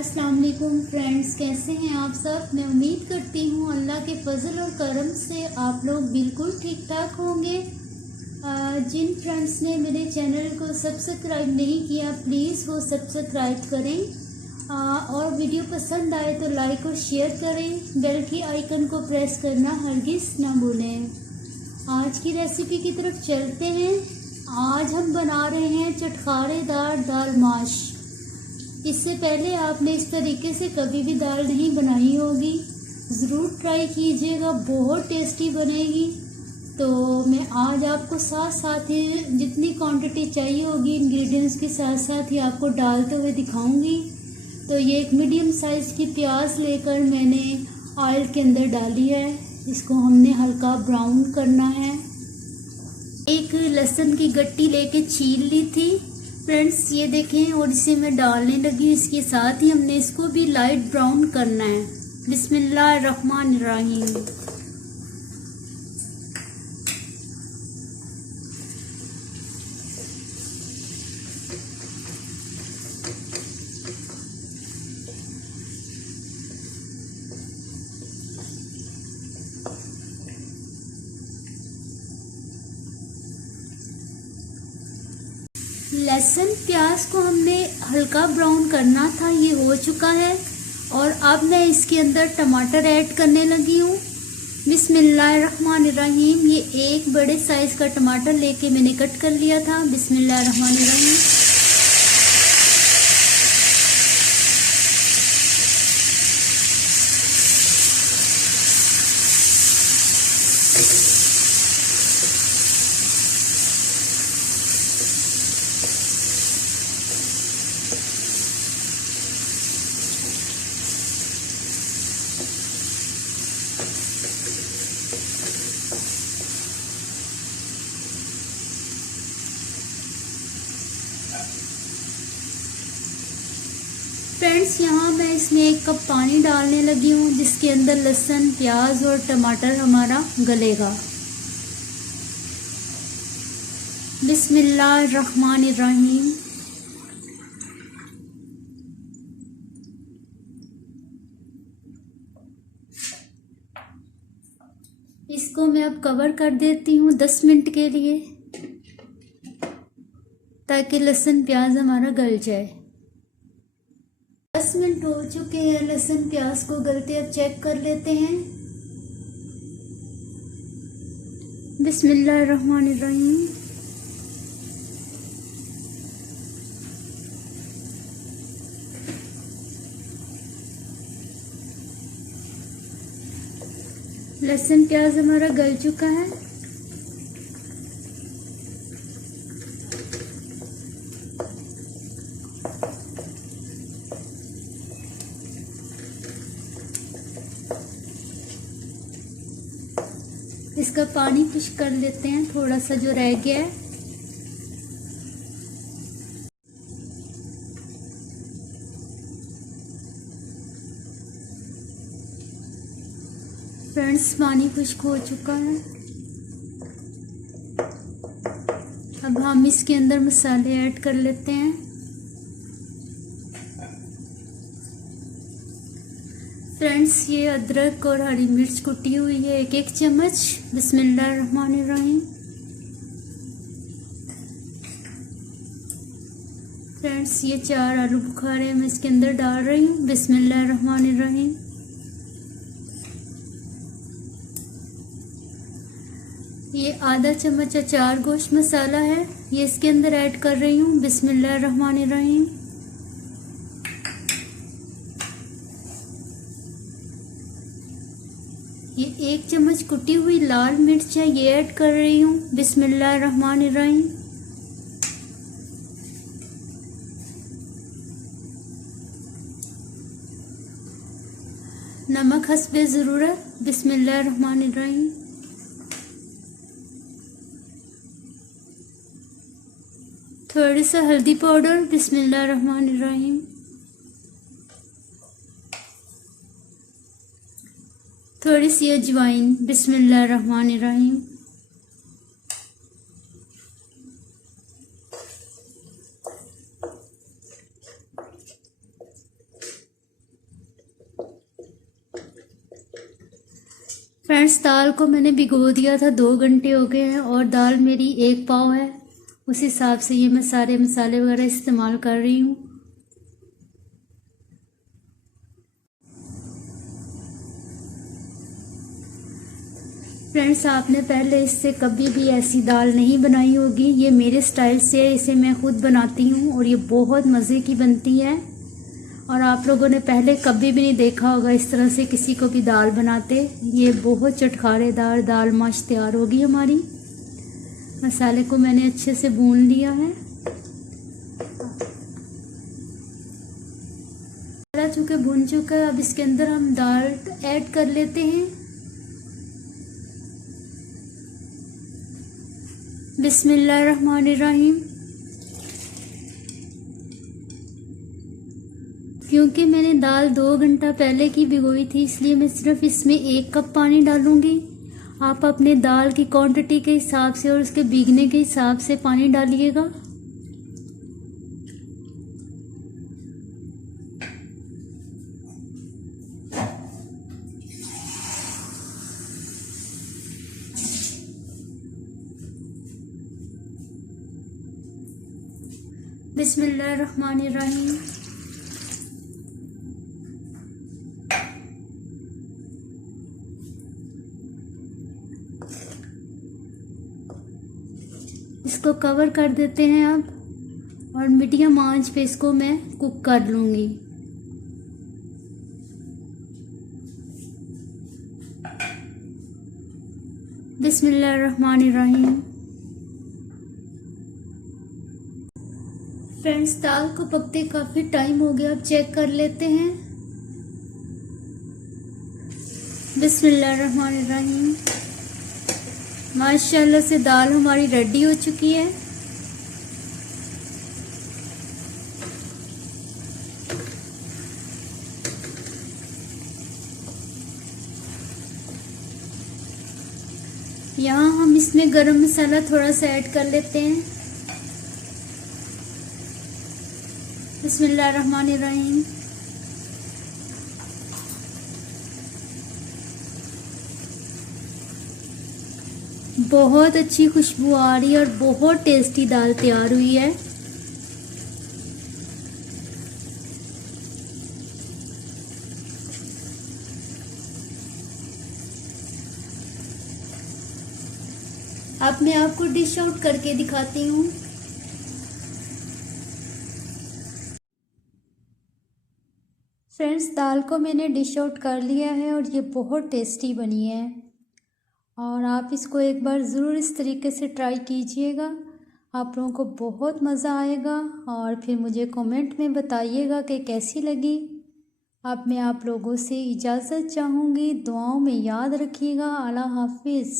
अस्सलाम वालेकुम फ्रेंड्स, कैसे हैं आप सब। मैं उम्मीद करती हूँ अल्लाह के फजल और करम से आप लोग बिल्कुल ठीक ठाक होंगे। जिन फ्रेंड्स ने मेरे चैनल को सब्सक्राइब नहीं किया प्लीज़ वो सब्सक्राइब करें। और वीडियो पसंद आए तो लाइक और शेयर करें। बेल की आइकन को प्रेस करना हरगिज़ ना भूलें। आज की रेसिपी की तरफ चलते हैं। आज हम बना रहे हैं चटखारेदार दाल माश। इससे पहले आपने इस तरीके से कभी भी दाल नहीं बनाई होगी, ज़रूर ट्राई कीजिएगा, बहुत टेस्टी बनेगी। तो मैं आज आपको साथ साथ ही जितनी क्वांटिटी चाहिए होगी इंग्रेडिएंट्स के साथ साथ ही आपको डालते हुए दिखाऊंगी। तो ये एक मीडियम साइज़ की प्याज लेकर मैंने ऑयल के अंदर डाली है। इसको हमने हल्का ब्राउन करना है। एक लहसुन की गट्टी लेके छील ली थी फ्रेंड्स, ये देखें, और इसे मैं डालने लगी। इसके साथ ही हमने इसको भी लाइट ब्राउन करना है। बिस्मिल्लाहिर्रहमानिर्रहीम। लहसुन प्याज को हमने हल्का ब्राउन करना था, ये हो चुका है। और अब मैं इसके अंदर टमाटर ऐड करने लगी हूँ। बिस्मिल्लाहिर्रहमानिर्रहीम। ये एक बड़े साइज़ का टमाटर लेके मैंने कट कर लिया था। बिस्मिल्लाहिर्रहमानिर्रहीम। फ्रेंड्स, यहाँ मैं इसमें 1 कप पानी डालने लगी हूँ, जिसके अंदर लहसुन, प्याज और टमाटर हमारा गलेगा। बिस्मिल्लाहिर्रहमानिर्रहीम। इसको मैं अब कवर कर देती हूँ 10 मिनट के लिए, ताकि लहसुन प्याज हमारा गल जाए। 10 मिनट हो चुके हैं लहसुन प्याज को गलते। अब चेक कर लेते हैं। बिस्मिल्लाहिर्रहमानिर्रहीम। लहसुन प्याज हमारा गल चुका है। इसका पानी खुश्क कर लेते हैं, थोड़ा सा जो रह गया है। फ्रेंड्स, पानी खुश्क हो चुका है। अब हम इसके अंदर मसाले ऐड कर लेते हैं। फ्रेंड्स, ये अदरक और हरी मिर्च कुटी हुई है 1-1 चम्मच। बिस्मिल्लाहिर्रहमानिर्रहीम। फ्रेंड्स, ये 4 आलू बुखारे मैं इसके अंदर डाल रही हूँ। बिस्मिल्लाहिर्रहमानिर्रहीम। ये आधा चम्मच अचार गोश्त मसाला है, ये इसके अंदर ऐड कर रही हूँ। बिस्मिल्लाहिर्रहमानिर्रहीम। ये 1 चम्मच कुटी हुई लाल मिर्च है, ये ऐड कर रही हूँ। बिस्मिल्लाहिर्रहमानिर्रहीम। नमक हस्बे ज़रूरत। बिस्मिल्लाहिर्रहमानिर्रहीम। थोड़ी सा हल्दी पाउडर। बिस्मिल्लाहिर्रहमानिर्रहीम। थोड़ी सी अजवाइन। बिस्मिल्लाहिर्रहमानिर्रहीम। फ्रेंड्स, दाल को मैंने भिगो दिया था, 2 घंटे हो गए हैं और दाल मेरी 1 पाव है। उस हिसाब से ये मैं सारे मसाले वगैरह इस्तेमाल कर रही हूँ। फ्रेंड्स, आपने पहले इससे कभी भी ऐसी दाल नहीं बनाई होगी। ये मेरे स्टाइल से इसे मैं खुद बनाती हूँ और ये बहुत मज़े की बनती है। और आप लोगों ने पहले कभी भी नहीं देखा होगा इस तरह से किसी को भी दाल बनाते। ये बहुत चटखारेदार दाल माश तैयार होगी हमारी। मसाले को मैंने अच्छे से भून लिया है। मसाला चूँकि भून चुका है, अब इसके अंदर हम दाल ऐड कर लेते हैं। बिस्मिल्लाहिर्रहमानिर्रहीम। क्योंकि मैंने दाल 2 घंटा पहले की भिगोई थी, इसलिए मैं सिर्फ इसमें 1 कप पानी डालूंगी। आप अपने दाल की क्वांटिटी के हिसाब से और उसके भीगने के हिसाब से पानी डालिएगा। बिस्मिल्लाहिर्रहमानिर्रहीम। इसको कवर कर देते हैं अब और मीडियम आंच पे इसको मैं कुक कर लूँगी। बिस्मिल्लाहिर्रहमानिर्रहीम। फ्रेंड्स, दाल को पकते काफ़ी टाइम हो गया, अब चेक कर लेते हैं। बिस्मिल्लाहिर्रहमानिर्रहीम। माशाल्लाह से दाल हमारी रेडी हो चुकी है। यहाँ हम इसमें गरम मसाला थोड़ा सा ऐड कर लेते हैं। बिस्मिल्लाहिर्रहमानिर्रहीम। बहुत अच्छी खुशबू आ रही है और बहुत टेस्टी दाल तैयार हुई है। अब मैं आपको डिश आउट करके दिखाती हूँ। फ्रेंड्स, दाल को मैंने डिश आउट कर लिया है और ये बहुत टेस्टी बनी है और आप इसको एक बार ज़रूर इस तरीके से ट्राई कीजिएगा। आप लोगों को बहुत मज़ा आएगा और फिर मुझे कमेंट में बताइएगा कि कैसी लगी। अब मैं आप लोगों से इजाज़त चाहूँगी। दुआओं में याद रखिएगा। अल्लाह हाफिज़।